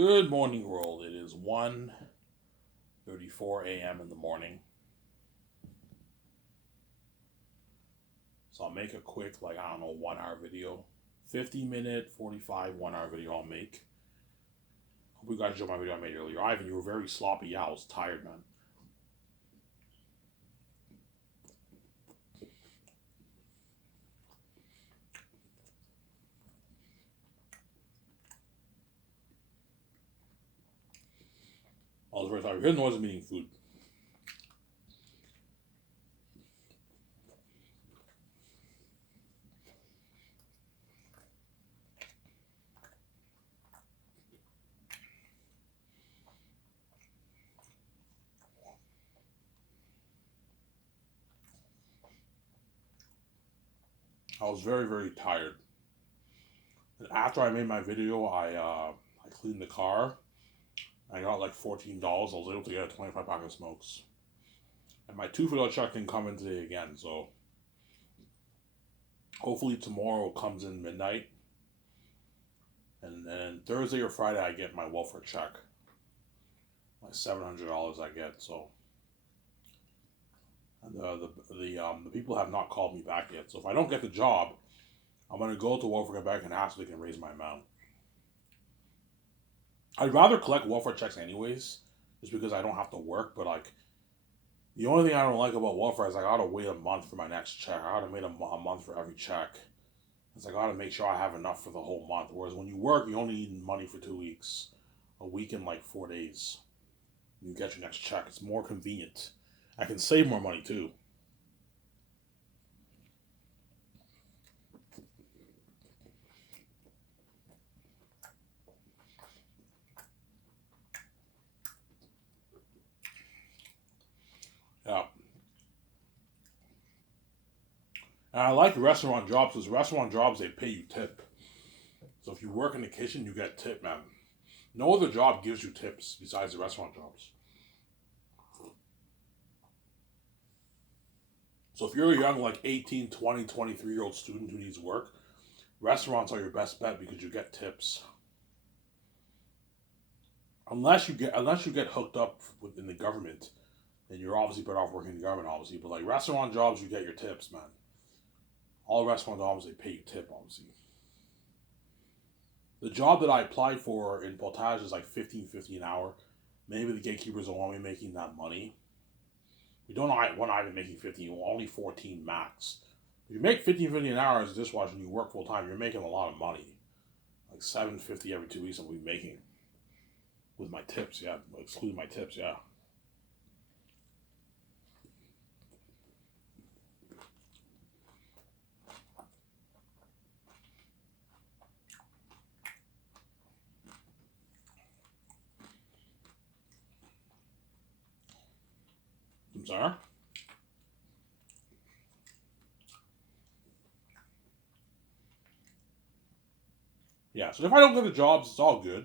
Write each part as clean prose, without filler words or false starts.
Good morning, world. It is 1:34 a.m. in the morning. So I'll make a quick, 1 hour video. 50-minute, 45, 1 hour video I'll make. Hope you guys enjoyed my video I made earlier. Ivan, you were very sloppy. Yeah, I was tired, man. I was very tired. Here's noise of me eating food. I was very, very tired. And after I made my video, I cleaned the car. I got like $14. I was able to get a 25 pack of smokes. And my $2 check didn't come in today again, so hopefully tomorrow comes in midnight. And then Thursday or Friday I get my welfare check. My $700 I get, so and the people have not called me back yet. So if I don't get the job, I'm gonna go to Welfare Quebec and ask if they can raise my amount. I'd rather collect welfare checks anyways, just because I don't have to work. But the only thing I don't like about welfare is I gotta wait a month for my next check. I gotta wait a month for every check. It's I gotta make sure I have enough for the whole month. Whereas when you work, you only need money for 2 weeks, a week and like 4 days. You get your next check. It's more convenient. I can save more money too. Yeah. And I like restaurant jobs because restaurant jobs they pay you tip. So if you work in the kitchen, you get tip, man. No other job gives you tips besides the restaurant jobs. So if you're a young, like 18, 20, 23-year-old student who needs work, restaurants are your best bet because you get tips. Unless you get hooked up within the government, then you're obviously better off working in the government, obviously. But like restaurant jobs, you get your tips, man. All restaurant jobs they pay you tip, obviously. The job that I applied for in Portage is like 15.50 an hour. Maybe the gatekeepers will want me making that money. We don't want Ivan making 15, only 14 max. If you make 15.50 an hour as a dishwasher and you work full time, you're making a lot of money. Like 7.50 every 2 weeks I'll be making. With my tips, yeah. Excluding my tips, yeah. I'm sorry? Yeah, so if I don't get the jobs, it's all good.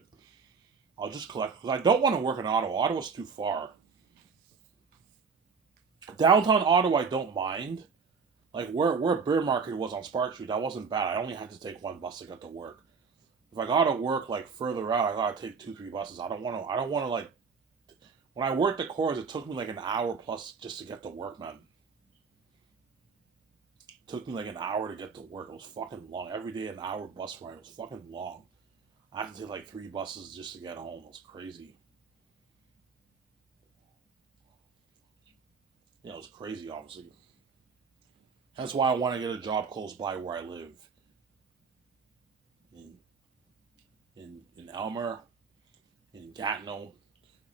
I'll just collect because I don't want to work in Ottawa. Ottawa's too far. Downtown Ottawa, I don't mind. Like where Bear Market was on Spark Street, that wasn't bad. I only had to take one bus to get to work. If I gotta work like further out, I gotta take 2, 3 buses. I don't want to. I don't want to like. When I worked at Coors, it took me like an hour plus just to get to work, man. It took me like an hour to get to work. It was fucking long. Every day, an hour bus ride. It was fucking long. I had to take like 3 buses just to get home. It was crazy. Yeah, it was crazy, obviously. That's why I want to get a job close by where I live. In in Elmer, in Gatineau.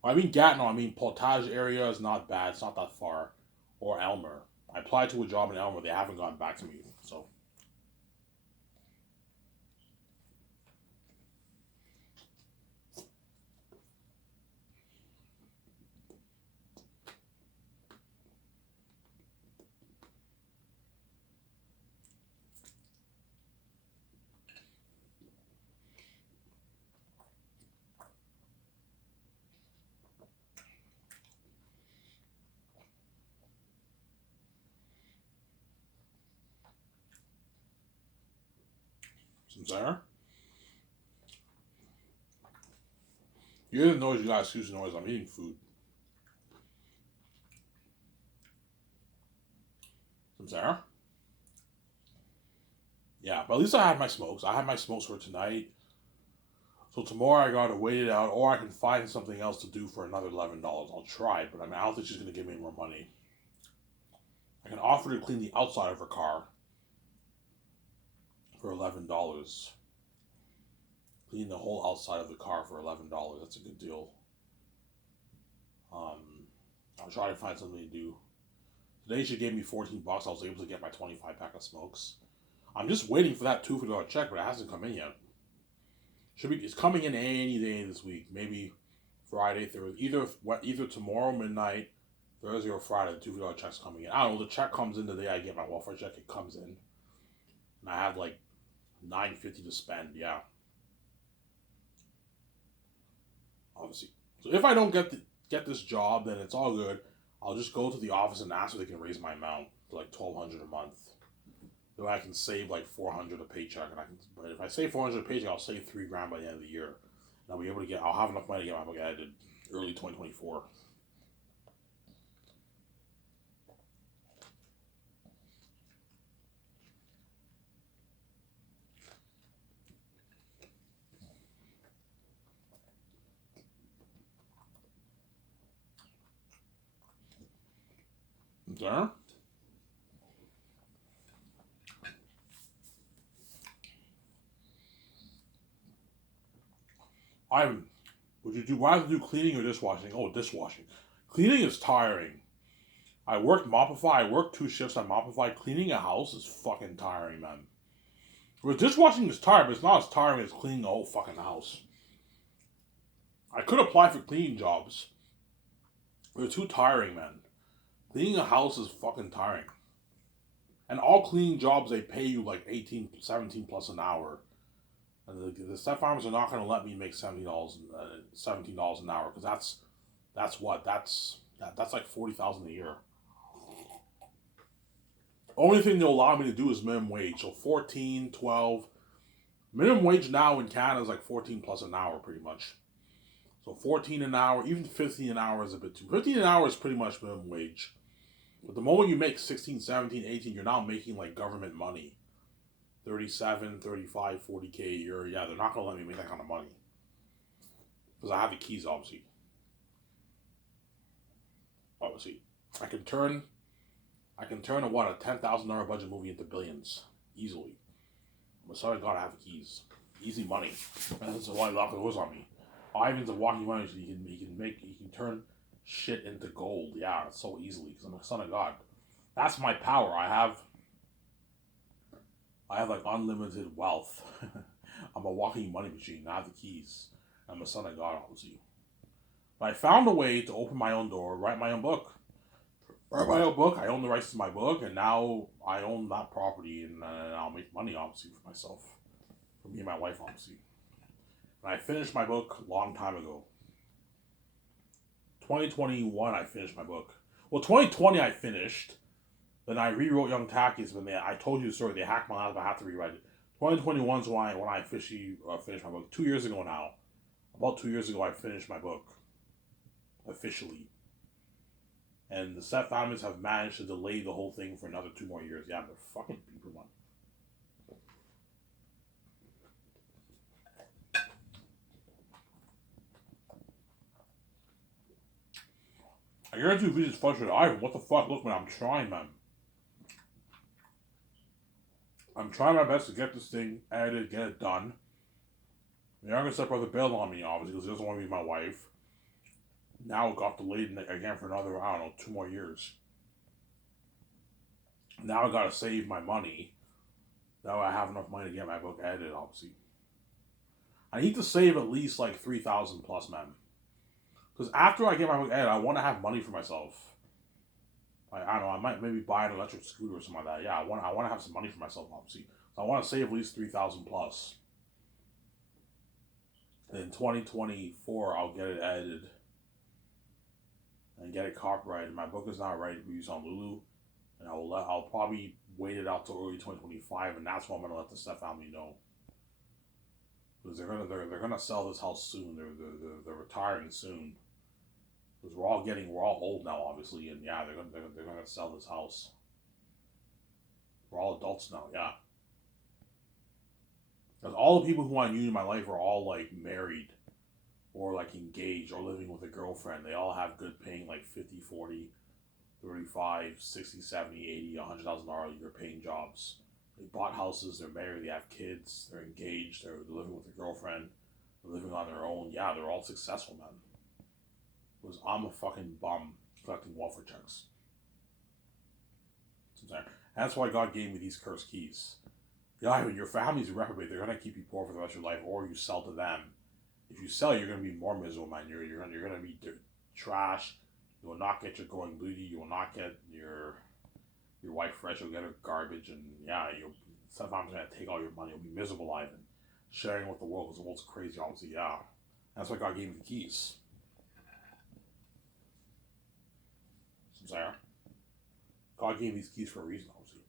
When I mean Gatineau, I mean Portage area is not bad. It's not that far. Or Elmer. I applied to a job in Elmer. They haven't gotten back to me. So, some there. You hear the noise, you guys excuse the noise. I'm eating food. From Sarah? Yeah, but at least I had my smokes. I had my smokes for tonight. So tomorrow I gotta wait it out, or I can find something else to do for another $11. I'll try, but I mean, I don't think she's gonna give me more money. I can offer to clean the outside of her car for $11. Clean the whole outside of the car for $11. That's a good deal. I'll try to find something to do. Today she gave me $14. I was able to get my 25 pack of smokes. I'm just waiting for that $2 check, but it hasn't come in yet. It's coming in any day this week. Maybe Friday, Thursday, either tomorrow midnight, Thursday or Friday. The $2 check's coming in. I don't know. The check comes in the day I get my welfare check. It comes in, and I have like $9.50 to spend. Yeah, obviously. So if I don't get this job, then it's all good. I'll just go to the office and ask if they can raise my amount to like $1,200 a month. Then I can save like $400 a paycheck, but if I save $400 a paycheck, I'll save $3,000 by the end of the year. And I'll be able to I'll have enough money to get my book edited early 2024. There. Would you rather do cleaning or dishwashing? Oh, dishwashing. Cleaning is tiring. I worked Mopify. I worked 2 shifts at Mopify. Cleaning a house is fucking tiring, man. Well, dishwashing is tiring, but it's not as tiring as cleaning a whole fucking house. I could apply for cleaning jobs. They're too tiring, man. Cleaning a house is fucking tiring. And all cleaning jobs, they pay you like 18, 17 plus an hour. And the step farmers are not going to let me make $17 an hour, because that's like 40,000 a year. Only thing they'll allow me to do is minimum wage. So 14, 12. Minimum wage now in Canada is like 14 plus an hour, pretty much. So 14 an hour, even 15 an hour is a bit too. 15 an hour is pretty much minimum wage. But the moment you make 16, 17, 18, you're now making like government money. 37, 35, 40K a year. Yeah, they're not going to let me make that kind of money. Because I have the keys, obviously. I can turn a $10,000 budget movie into billions. Easily. But sorry God, I have the keys. Easy money. And that's why lock the doors on me. Ivan's a walking money, so he can turn shit into gold. Yeah, so easily, because I'm a son of God. That's my power. I have like unlimited wealth. I'm a walking money machine. I have the keys. I'm a son of God, obviously. But I found a way to open my own door, write my own book. Write my own book. I own the rights to my book, and now I own that property, and I'll make money, obviously, for myself. For me and my wife, obviously. And I finished my book a long time ago. 2021, I finished my book. Well, 2020, I finished. Then I rewrote Young Tackies, but I told you the story. They hacked my laptop. I had to rewrite it. 2021 is when I officially finished my book. 2 years ago now. About 2 years ago, I finished my book. Officially. And the Seth Adams have managed to delay the whole thing for another 2 more years. Yeah, they're fucking people, man. I guarantee you, he's frustrated. Ivan, what the fuck? Look, man, I'm trying, man. I'm trying my best to get this thing edited, get it done. The younger stepbrother bailed on me, obviously, because he doesn't want to be my wife. Now it got delayed again for another, I don't know, 2 more years. Now I gotta save my money. Now I have enough money to get my book edited, obviously. I need to save at least like 3,000 plus, man. Because after I get my book edited, I want to have money for myself. I don't know, I might maybe buy an electric scooter or something like that. Yeah, I want to have some money for myself, obviously. So I want to save at least 3,000 plus. And in 2024, I'll get it edited and get it copyrighted. My book is not ready to be used on Lulu, and I'll probably wait it out till early 2025, and that's when I'm gonna let the Steph family know. Because they're gonna sell this house soon. They're retiring soon. Because we're all old now, obviously, and yeah, they're gonna sell this house. We're all adults now, yeah. Because all the people who I knew in my life are all like married or like engaged or living with a girlfriend. They all have good paying, like 50, 40, 35, 60, 70, 80, $100,000 a year paying jobs. They bought houses, they're married, they have kids, they're engaged, they're living with a girlfriend, they're living on their own. Yeah, they're all successful, man. Because I'm a fucking bum collecting welfare checks. That's why God gave me these cursed keys. Yeah, when your family's reprobate, they're gonna keep you poor for the rest of your life, or you sell to them. If you sell, you're gonna be more miserable, man. You're gonna be trash. You will not get your going booty. You will not get your wife fresh. You'll get her garbage, and yeah, you'll sometimes gonna take all your money. You'll be miserable life and sharing with the world because the world's crazy. Obviously, yeah. That's why God gave me the keys. Sarah. God gave me these keys for a reason, obviously.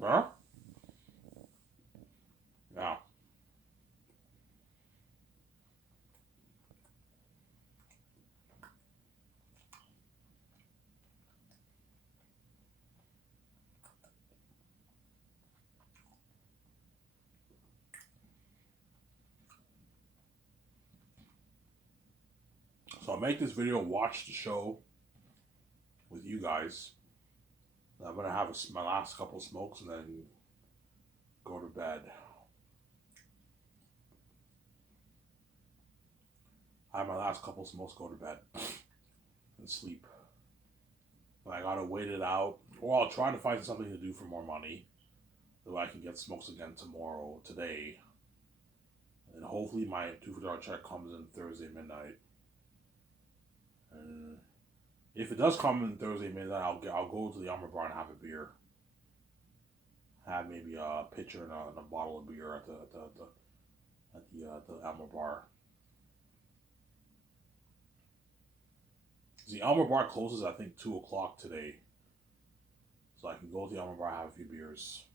Huh? Yeah. So I'll make this video, watch the show with you guys. I'm gonna have my last couple of smokes and then go to bed. I have my last couple of smokes, go to bed and sleep. But I gotta wait it out. Or I'll try to find something to do for more money, so I can get smokes again today. And hopefully my $2 check comes in Thursday midnight. And if it does come in Thursday midnight, I'll go to the Elmer Bar and have a beer. Have maybe a pitcher and a bottle of beer at the Elmer Bar. The Elmer Bar closes, I think, 2 o'clock today, so I can go to the Elmer Bar, have a few beers.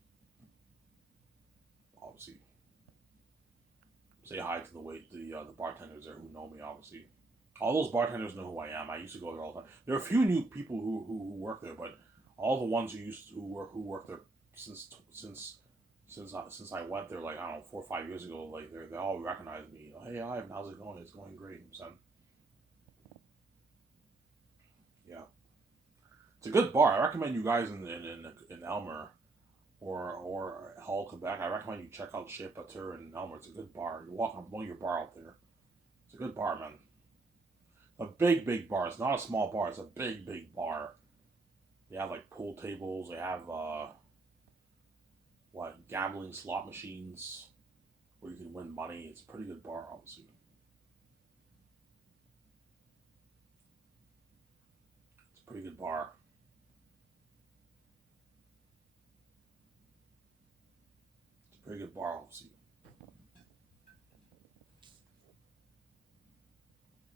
Obviously, say hi to the bartenders there who know me. Obviously, all those bartenders know who I am. I used to go there all the time. There are a few new people who work there, but all the ones who work there since I went there, like, I don't know, 4 or 5 years ago, like they all recognize me. Hey, Ivan, how's it going? It's going great, son. Yeah, it's a good bar. I recommend you guys in Elmer or Hull, Quebec. I recommend you check out Chez Pater in Elmer. It's a good bar. You walk on your bar out there. It's a good bar, man. A big bar. It's not a small bar. It's a big bar. They have like pool tables. They have gambling slot machines where you can win money. It's a pretty good bar, obviously. It's a pretty good bar. It's a pretty good bar, obviously.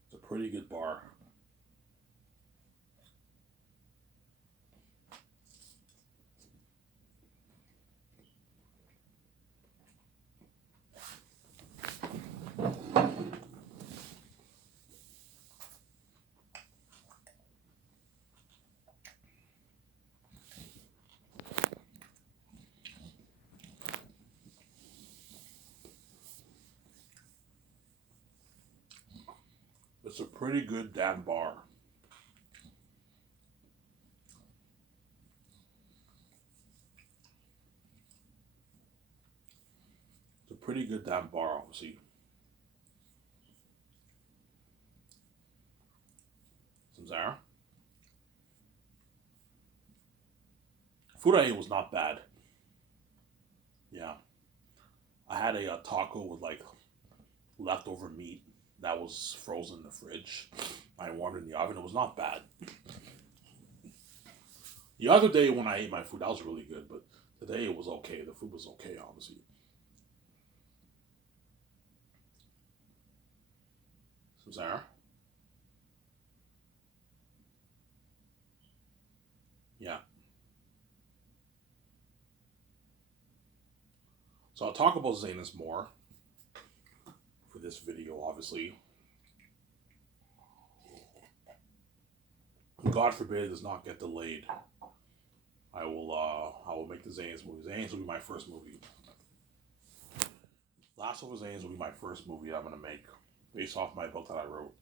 It's a pretty good bar. It's a pretty good damn bar. It's a pretty good damn bar, obviously. Some Zara. Food I ate was not bad. Yeah. I had a taco with like leftover meat that was frozen in the fridge. I warmed it in the oven. It was not bad. The other day when I ate my food, that was really good, but today it was okay. The food was okay, obviously. So, Sarah? So I'll talk about Zanus more for this video, obviously. God forbid it does not get delayed. I will make the Zanus movie. Zanus will be my first movie. Last of Us Zanus will be my first movie I'm gonna make, based off my book that I wrote,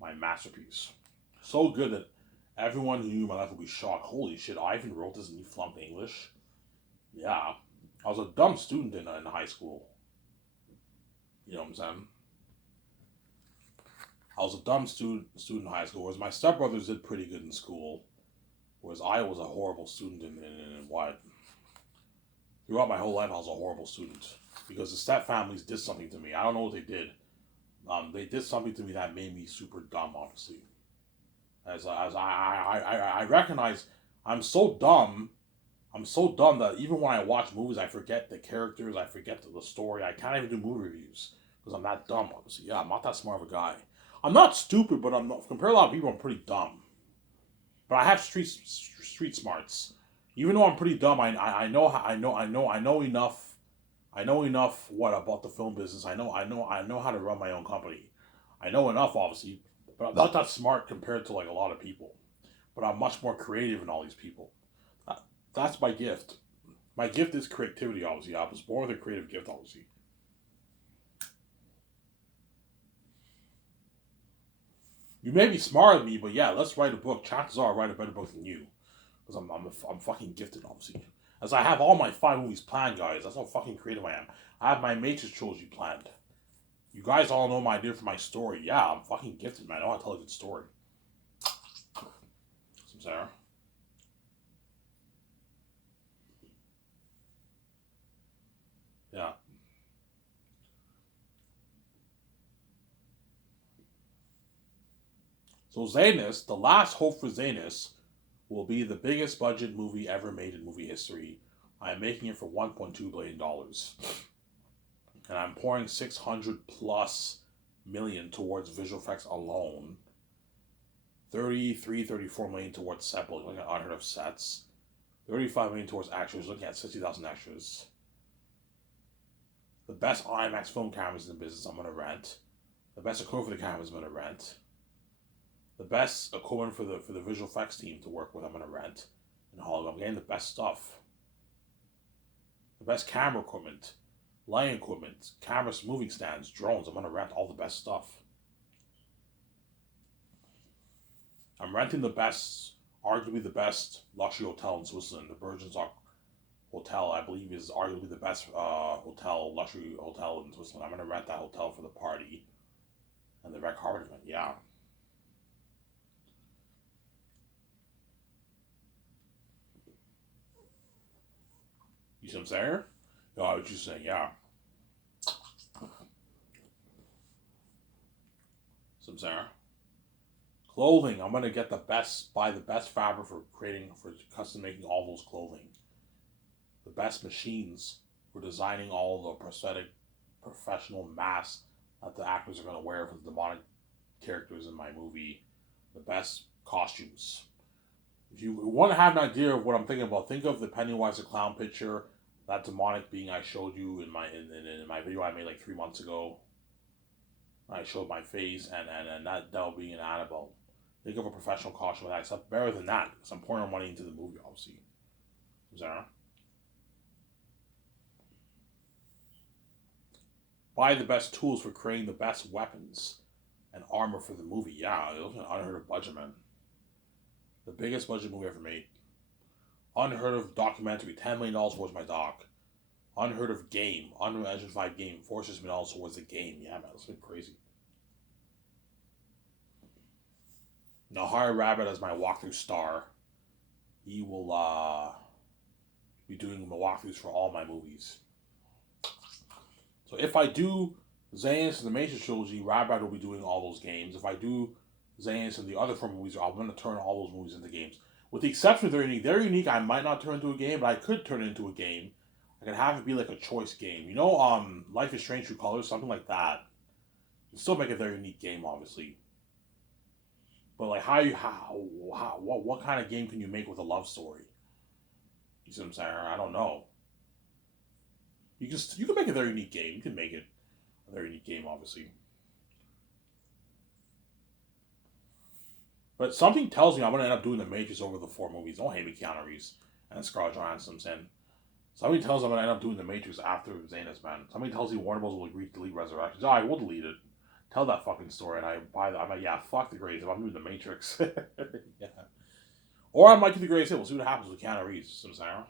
my masterpiece. So good that everyone who knew my life will be shocked. Holy shit, Ivan wrote this and he flunked English. Yeah, I was a dumb student in high school. You know what I'm saying? I was a dumb student in high school, whereas my stepbrothers did pretty good in school, whereas I was a horrible student in what? Throughout my whole life, I was a horrible student because the step families did something to me. I don't know what they did. They did something to me that made me super dumb, obviously. As I recognize I'm so dumb. I'm so dumb that even when I watch movies, I forget the characters, I forget the story. I can't even do movie reviews because I'm that dumb, obviously. Yeah, I'm not that smart of a guy. I'm not stupid, but I'm not, compared to a lot of people, I'm pretty dumb. But I have street smarts. Even though I'm pretty dumb, I know enough. I know enough what about the film business. I know how to run my own company. I know enough, obviously, but I'm not that smart compared to like a lot of people. But I'm much more creative than all these people. That's my gift. My gift is creativity, obviously. I was born with a creative gift, obviously. You may be smarter than me, but yeah, let's write a book. Chances are I'll write a better book than you. Because I'm fucking gifted, obviously. As I have all my 5 movies planned, guys. That's how fucking creative I am. I have my Matrix trilogy planned. You guys all know my idea for my story. Yeah, I'm fucking gifted, man. I know how to tell a good story. Some Sarah. Yeah. So Zanus, the last hope for Zanus, will be the biggest budget movie ever made in movie history. I am making it for $1.2 billion. And I'm pouring 600 plus million towards visual effects alone. 33, 34 million towards set building, looking at unheard of sets. 35 million towards extras, looking at 60,000 extras. The best IMAX film cameras in the business, I'm gonna rent. The best equipment for the cameras, I'm gonna rent. The best equipment for the visual effects team to work with, I'm gonna rent. And Hollywood, I'm getting the best stuff. The best camera equipment, lighting equipment, cameras, moving stands, drones. I'm gonna rent all the best stuff. I'm renting the best, arguably the best luxury hotel in Switzerland. The Bergenstock Hotel, I believe, is arguably the best luxury hotel in Switzerland. I'm gonna rent that hotel for the party and the red carpet event. Yeah. You see what I'm saying? No, I was just saying, yeah. Some Sarah. Clothing. I'm gonna get the best, buy the best fabric for custom making all those clothing. The best machines for designing all the prosthetic, professional masks that the actors are gonna wear for the demonic characters in my movie. The best costumes. If you want to have an idea of what I'm thinking about, think of the Pennywise the Clown picture, that demonic being I showed you in my video I made like 3 months ago. I showed my face and that devil being an Annabelle. Think of a professional costume with that, except better than that, because I'm pouring money into the movie, obviously. Zara? Buy the best tools for creating the best weapons and armor for the movie. Yeah, you're looking at unheard of budget, man. The biggest budget movie ever made. Unheard of documentary, $10 million towards my doc. Unheard of game, Unreal Engine 5 game, $4 million towards the game. Yeah, man, that's been crazy. Now hire Rabbit as my walkthrough star. He will be doing the walkthroughs for all my movies. So if I do Zanus and the Matrix trilogy, Rabbit will be doing all those games. If I do Zanus and the other 4 movies, I'm going to turn all those movies into games. With the exception of They're Unique. They're Unique, I might not turn into a game, but I could turn it into a game. I could have it be like a choice game. You know, Life is Strange True Colors, something like that. You can still make a Very Unique game, obviously. But like, what kind of game can you make with a love story? You see what I'm saying? I don't know. You can make a very unique game. You can make it a very unique game, obviously. But something tells me I'm gonna end up doing the Matrix over the 4 movies. Don't hate me, Keanu Reeves and Scarlett Johansson. And somebody tells me I'm gonna end up doing the Matrix after Zanus, man. Somebody tells me Warner Bros. Will agree to delete Resurrections. Oh, I will delete it. Tell that fucking story, and I buy that. I'm like, yeah, fuck the greatest. If I'm doing the Matrix, yeah. Or I might do the greatest hit. We'll see what happens with Keanu Reeves. Some Sarah.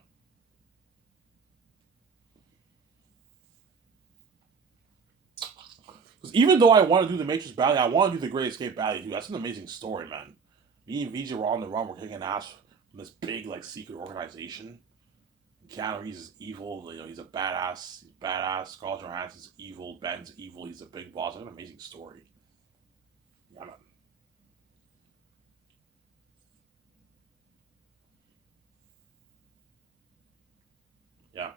Because even though I want to do the Matrix badly, I want to do the Great Escape badly too. That's an amazing story, man. Me and VJ were on the run. We're kicking ass from this big like secret organization. Keanu Reeves is evil. You know, he's a badass. He's badass. Scarlett Johansson's evil. Ben's evil. He's a big boss. It's an amazing story. Yeah, man. Yeah.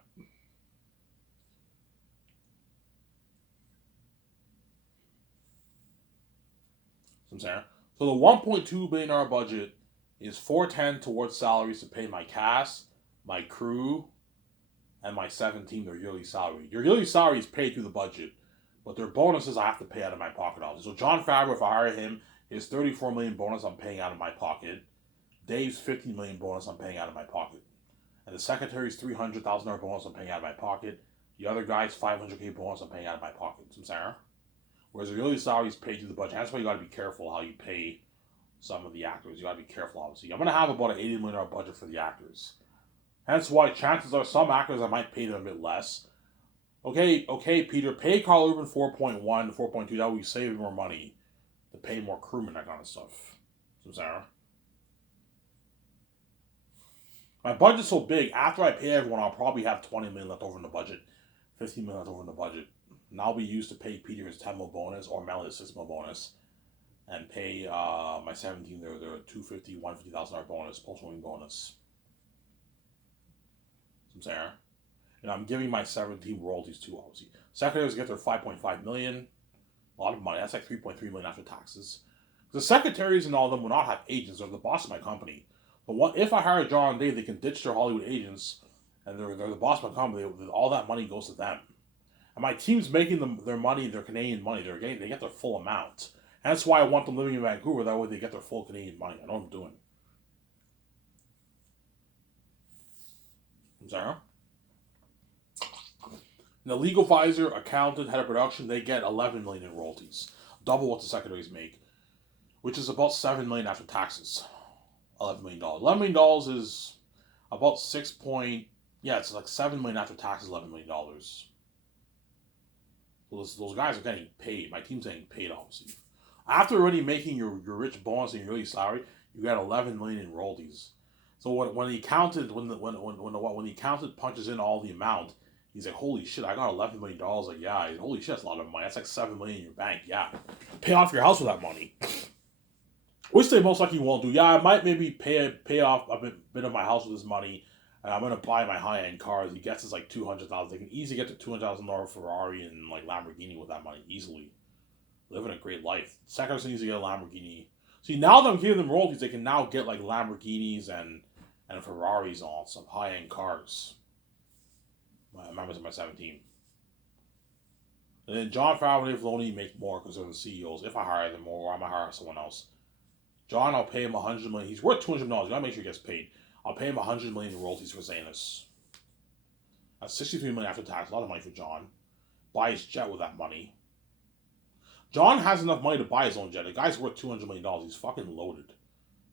Some Sarah. So the $1.2 billion budget is 410 towards salaries to pay my cast, my crew, and my 17 their yearly salary. Your yearly salary is paid through the budget, but their bonuses I have to pay out of my pocket. Obviously. So Jon Favreau, if I hire him, his 34 million bonus I'm paying out of my pocket. Dave's 50 million bonus I'm paying out of my pocket, and the secretary's $300,000 bonus I'm paying out of my pocket. The other guy's 500K bonus I'm paying out of my pocket. Some Sarah. Whereas the yearly salary is paid through the budget. That's why you got to be careful how you pay some of the actors. You got to be careful, obviously. I'm going to have about an $80 million budget for the actors. Hence why chances are some actors I might pay them a bit less. Okay, Peter, pay Carl Urban 4.1, 4.2. That way you save more money to pay more crewmen, that kind of stuff. So, Sarah. My budget's so big, after I pay everyone, I'll probably have 20 million left over in the budget, 15 million left over in the budget. And I'll be used to pay Peter his 10 mil bonus or Melly his 6 mil bonus, and pay my 17 their $250,000, $150,000 bonus, post-moving bonus. Some Sarah. And I'm giving my 17 royalties too, obviously. Secretaries get their 5.5 million. A lot of money. That's like 3.3 million after taxes. The secretaries and all of them will not have agents. They're the boss of my company. But if I hire John and Dave, they can ditch their Hollywood agents, and they're the boss of my company. All that money goes to them. And my team's making them their money, their Canadian money. They get their full amount. And that's why I want them living in Vancouver. That way they get their full Canadian money. I know what I'm doing. Sarah? The legal advisor, accountant, head of production, they get 11 million in royalties, double what the secretaries make, which is about 7 million after taxes. $11 million. $11 million is about it's like 7 million after taxes. $11 million. Those guys are getting paid. My team's getting paid, obviously. After already making your rich bonus and your yearly salary, you got 11 million in royalties. So when the accountant punches in all the amount, he's like, holy shit, I got $11 million. Like, yeah, holy shit, that's a lot of money. That's like 7 million in your bank. Yeah, pay off your house with that money. Which they most likely won't do. Yeah, I might maybe pay off a bit of my house with this money, and I'm gonna buy my high end cars. He gets us like 200,000. They can easily get to $200,000 Ferrari and like Lamborghini with that money easily. Living a great life. Second needs to get a Lamborghini. See, now that I'm giving them royalties, they can now get like Lamborghinis and Ferraris on some high end cars. My members of my 17. And then Jon Favreau and Dave Filoni make more because they're the CEOs. If I hire them, or I might hire someone else. John, I'll pay him $100 million. He's worth $200 million. You gotta make sure he gets paid. I'll pay him $100 million in royalties for Zanus. That's $63 million after tax. A lot of money for John. Buy his jet with that money. John has enough money to buy his own jet. The guy's worth $200 million. He's fucking loaded.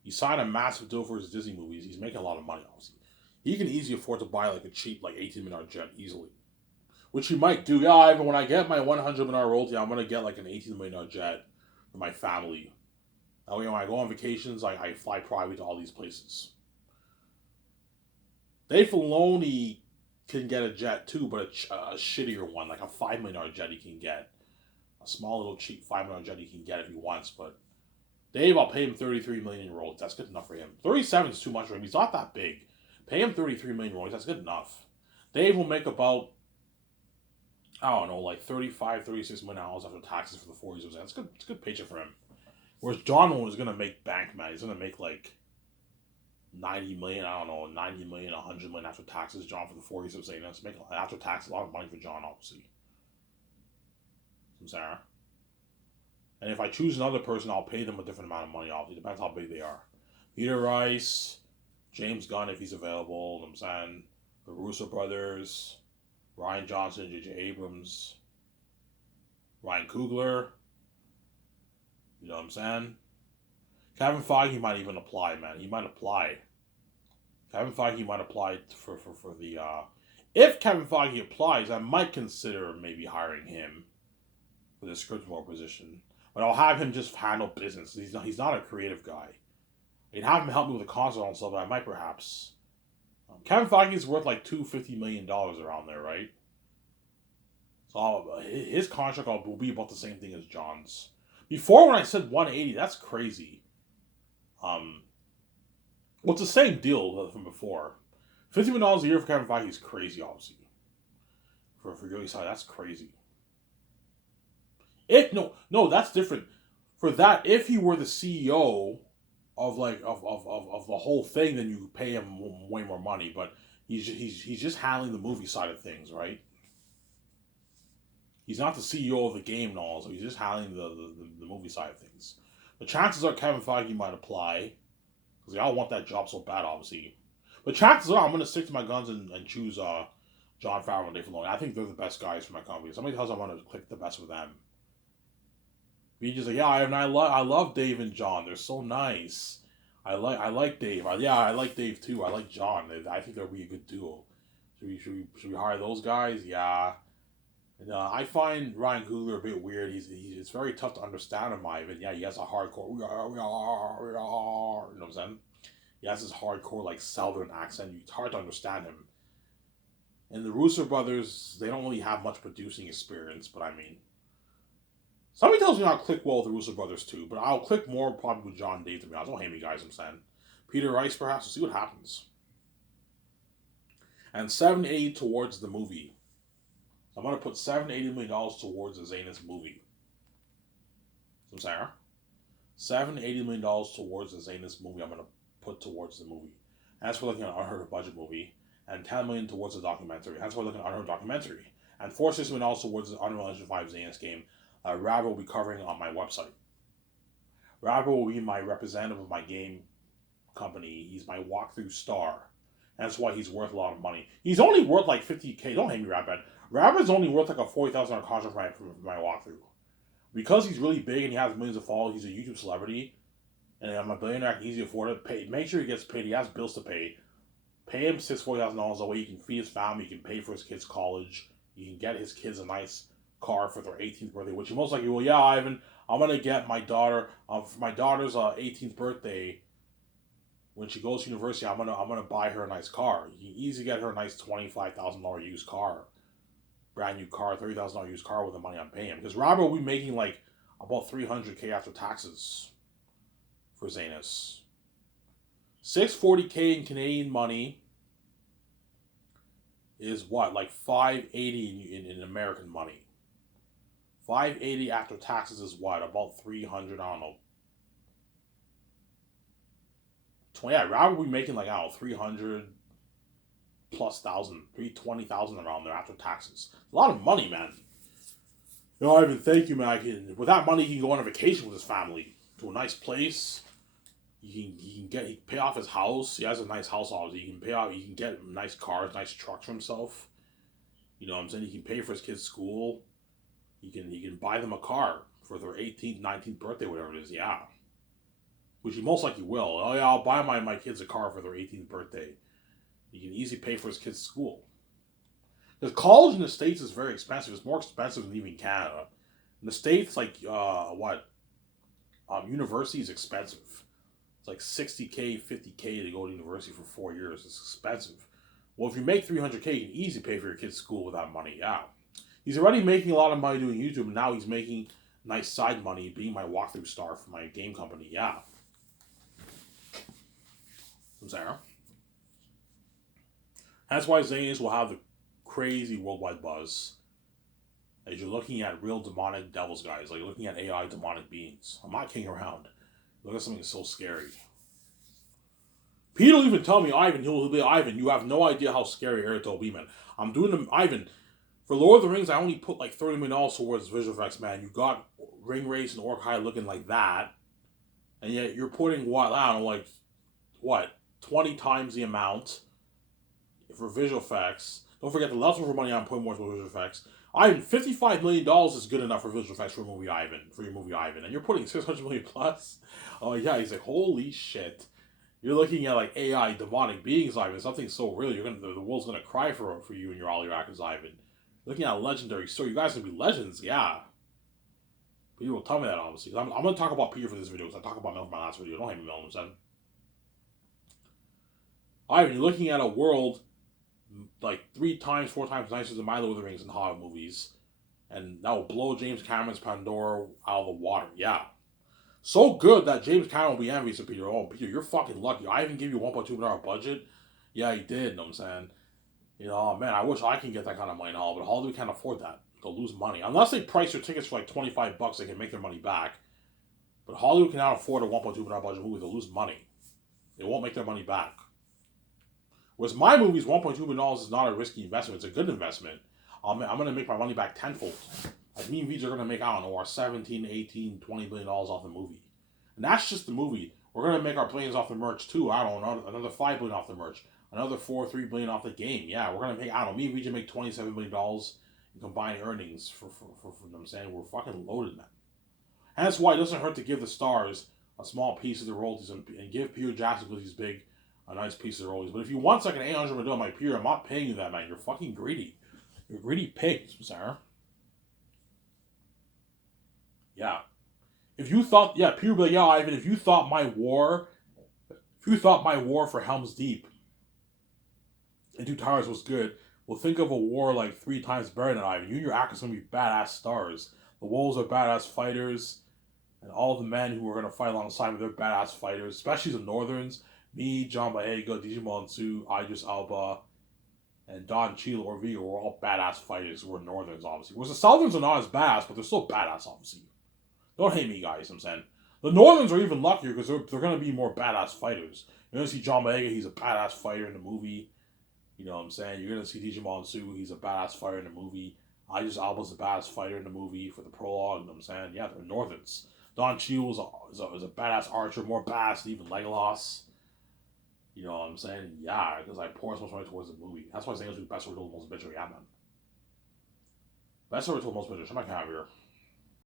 He signed a massive deal for his Disney movies. He's making a lot of money, obviously. He can easily afford to buy like a cheap, like $18 million jet easily. Which he might do. Yeah, when I get my $100 million royalty, I'm gonna get like an $18 million jet for my family. When I go on vacations, I fly private to all these places. Dave Filoni can get a jet too, but a shittier one, like a $5 million jet he can get. A small little cheap $5 million jet he can get if he wants, but Dave, I'll pay him $33 million in royalties. That's good enough for him. 37 is too much for him. He's not that big. Pay him $33 million royalties. That's good enough. Dave will make about, I don't know, like $35, $36 million after taxes for the 4 years. That's good. It's a good paycheck for him. Whereas John is gonna make bank, man. He's gonna make like 90 million, I don't know, 90 million, 100 million after taxes, John, for the 4 years of saying that's making after tax a lot of money for John, obviously. From Sarah. And if I choose another person, I'll pay them a different amount of money, obviously. Depends how big they are. Peter Rice, James Gunn, if he's available, you know what I'm saying? The Russo brothers, Ryan Johnson, J.J. Abrams, Ryan Coogler, you know what I'm saying? Kevin Feige might even apply, man. He might apply. Kevin Feige might apply for the. If Kevin Feige applies, I might consider maybe hiring him for the script more position. But I'll have him just handle business. He's not a creative guy. I'd have him help me with the console and stuff, but I might perhaps. Kevin Feige is worth like $250 million around there, right? So his contract will be about the same thing as John's. Before, when I said 180, that's crazy. Well, it's the same deal from before. $50 million a year for Kevin Feige is crazy, obviously. For Gilly Side, that's crazy. No, that's different. For that, if he were the CEO of the whole thing, then you pay him way more money. But he's just handling the movie side of things, right? He's not the CEO of the game and all, so he's just handling the movie side of things. The chances are Kevin Feige might apply, because they all want that job so bad, obviously. But chances are I'm going to stick to my guns and choose Jon Favreau and Dave Filoni. I think they're the best guys for my company. Somebody tells me I want to click the best with them. Be just like, yeah, I love Dave and Jon. They're so nice. I like Dave. I like Dave too. I like Jon. I think they'll be a good duo. Should we hire those guys? Yeah. And, I find Ryan Coogler a bit weird. It's very tough to understand him, Ivan. Yeah, he has a hardcore. We are. You know what I'm saying? He has this hardcore like Southern accent. It's hard to understand him. And the Russo brothers, they don't really have much producing experience, but I mean, somebody tells me I'll click well with the Russo brothers too, but I'll click more probably with John Dave to be honest. Don't hate me, guys. I'm saying Peter Rice, perhaps. We'll see what happens. And 780 towards the movie. I'm going to put $780 million towards the Zanus movie. So, Sarah, $780 million towards the Zanus movie. I'm going to put towards the movie. As for looking at an unheard of budget movie, and $10 million towards the documentary. As for looking at an unheard documentary, and $460 million towards the Unreal Engine 5 Zanus game. Rav will be covering on my website. Rav will be my representative of my game company. He's my walkthrough star. That's why he's worth a lot of money. He's only worth like $50K. Don't hate me, Rabbit. Rabbit's only worth like a $40,000 contract for my walkthrough. Because he's really big and he has millions of followers, he's a YouTube celebrity, and I'm a billionaire, I can easily afford it. Make sure he gets paid. He has bills to pay. Pay him $40,000 a way. You can feed his family. You can pay for his kids' college. You can get his kids a nice car for their 18th birthday, which you most likely will. Yeah, Ivan, I'm going to get my daughter, for my daughter's 18th birthday, when she goes to university, I'm gonna buy her a nice car. You can easily get her a nice $25,000 used car, brand new car, $30,000 used car with the money I'm paying. Because Robert will be making like about $300K after taxes for Zanus. $640K in Canadian money is what, like $580 in American money. $580 after taxes is what, about 300, I don't know. Robert will be making like, I don't know, 300 plus thousand, 320,000 around there after taxes. A lot of money, man. You know, Ivan, thank you, man. With that money, he can go on a vacation with his family to a nice place. He can pay off his house. He has a nice house, obviously. He can get nice cars, nice trucks for himself. You know what I'm saying? He can pay for his kids' school. He can buy them a car for their 18th, 19th birthday, whatever it is. Yeah. Which he most likely will. Oh yeah, I'll buy my kids a car for their 18th birthday. He can easily pay for his kids' school. Because college in the States is very expensive. It's more expensive than even Canada. In the States, like, university is expensive. It's like $60K, $50K to go to university for 4 years. It's expensive. Well, if you make $300K, you can easily pay for your kid's school with that money. Yeah. He's already making a lot of money doing YouTube, and now he's making nice side money being my walkthrough star for my game company. Yeah. From Sarah. That's why Zanus will have the crazy worldwide buzz. As you're looking at real demonic devils, guys. Like, you're looking at AI demonic beings. I'm not kidding around. Look at something so scary. Peter will even tell me, Ivan, he'll be, Ivan, you have no idea how scary Harriet will be, man. I'm doing them, Ivan. For Lord of the Rings, I only put like $30 million towards visual effects, man. You got Ring Race and Orc High looking like that, and yet you're putting what, I don't know, like what, 20 times the amount for visual effects. Don't forget the leftover money I'm putting more for visual effects. Ivan, $55 million is good enough for visual effects for a movie, Ivan. For your movie, Ivan, and you're putting 600 million plus. Oh yeah, he's like, holy shit. You're looking at like AI demonic beings, Ivan. Something so real. You're gonna the world's gonna cry for you and your Ollie Rackers, Ivan. Looking at a legendary story. You guys gonna be legends, yeah. Peter will tell me that obviously. I'm gonna talk about Peter for this video because I talked about Mel for my last video. Don't hate me, Mel. Ivan, you're looking at a world like 3 times, 4 times nicer than my Lord of the Rings and Hobbit movies, and that will blow James Cameron's Pandora out of the water. Yeah. So good that James Cameron will be envious of Peter. Oh, Peter, you're fucking lucky. I even give you $1.2 million budget. Yeah, he did. You know what I'm saying? You know, oh, man, I wish I can get that kind of money in Hollywood. Hollywood can't afford that. They'll lose money. Unless they price their tickets for like $25, they can make their money back. But Hollywood cannot afford a $1.2 million budget movie. They'll lose money. They won't make their money back. Whereas my movies, $1.2 million is not a risky investment. It's a good investment. I'm going to make my money back tenfold. Like, me and V's are going to make, I don't know, our 17, 18, $20 billion off the movie. And that's just the movie. We're going to make our billions off the merch too. I don't know, another $5 billion off the merch. Another $3 billion off the game. Yeah, we're going to make, I don't know, me and V's make $27 million in combined earnings for them. I'm saying we're fucking loaded, man. And that's why it doesn't hurt to give the stars a small piece of the royalties and give Peter Jackson, because he's big, a nice piece of the royalties. But if you want like an $800 million, I'm like, Peter, I'm not paying you that, man. You're fucking greedy. You're greedy pigs, Sarah. Yeah. If you thought, yeah, Peter, but yeah, Ivan, if you thought my war for Helm's Deep and Two Towers was good, well, think of a war like 3 times better than Ivan. You and your actors are gonna be badass stars. The Wolves are badass fighters, and all the men who are gonna fight alongside me, they're badass fighters, especially the Northerns. Me, John Boyega, Digimon Su, Idris Alba, and Don Cheadle or Vigo were all badass fighters. We're Northerns, obviously. Whereas the Southerns are not as badass, but they're still badass, obviously. Don't hate me, guys, I'm saying. The Northerns are even luckier because they're going to be more badass fighters. You're going to see John Boyega, he's a badass fighter in the movie. You know what I'm saying? You're going to see Digimon Su, he's a badass fighter in the movie. Idris Alba's a badass fighter in the movie for the prologue, you know what I'm saying? Yeah, they're Northerns. Don Cheadle is a badass archer, more badass than even Legolas. You know what I'm saying? Yeah, because I pour so much money towards the movie. That's why I think it's the best original, most bitch, yeah, man. Best original, most bitch. I'm not gonna have here.